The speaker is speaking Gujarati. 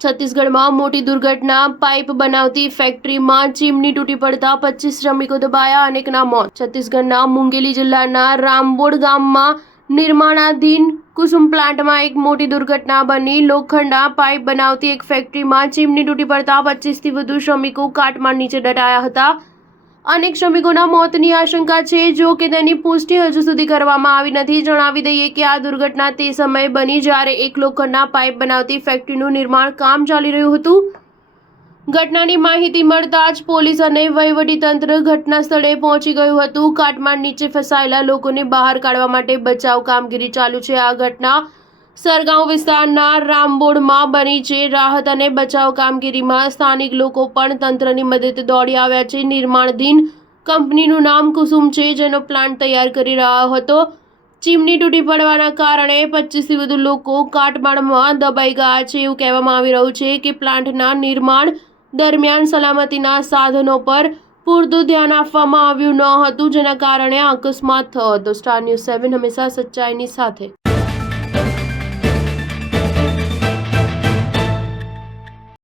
છત્તીસગઢમાં મોટી દુર્ઘટના। પાઇપ બનાવતી ફેક્ટરીમાં ચીમની તૂટી પડતા 25 શ્રમિકો દબાયા, અનેકના મોત। છત્તીસગઢના મુંગેલી જિલ્લાના રામબોડ ગામમાં નિર્માણાધીન કુસુમ પ્લાન્ટમાં એક મોટી દુર્ઘટના બની। લોખંડના પાઇપ બનાવતી એક ફેક્ટરીમાં ચીમની તૂટી પડતા 25થી વધુ શ્રમિકો કાટમાળ નીચે દટાયા હતા। અનેક શ્રમિકોના મોતની આશંકા છે, જો કે તેની પુષ્ટિ હજુ સુધી કરવામાં આવી નથી। જણાવી દઈએ કે આ દુર્ઘટના તે સમયે બની જ્યારે એક લોખંડના પાઇપ બનાવતી ફેક્ટરીનું નિર્માણ કામ ચાલી રહ્યું હતું। ઘટનાની માહિતી મળતા જ પોલીસ અને વહીવટીતંત્ર ઘટના સ્થળે પહોંચી ગયું હતું। કાટમાળ નીચે ફસાયેલા લોકોને બહાર કાઢવા માટે બચાવ કામગીરી ચાલુ છે। આ ઘટના સરગાંવ વિસ્તારના રામબોડમાં બની છે। રાહત અને બચાવ કામગીરીમાં સ્થાનિક લોકો પણ તંત્રની મદદે દોડી આવ્યા છે। નિર્માણાધીન કંપનીનું નામ કુસુમ છે, જેનો પ્લાન્ટ તૈયાર કરી રહ્યો હતો। ચીમની તૂટી પડવાના કારણે 25થી વધુ લોકો કાટમાળમાં દબાઈ ગયા છે। એવું કહેવામાં આવી રહ્યું છે કે પ્લાન્ટના નિર્માણ દરમિયાન સલામતીના સાધનો પર પૂરતું ધ્યાન આપવામાં આવ્યું ન હતું, જેના કારણે અકસ્માત થયો હતો। સ્ટાર ન્યૂઝ 7 હંમેશા સચ્ચાઈની સાથે।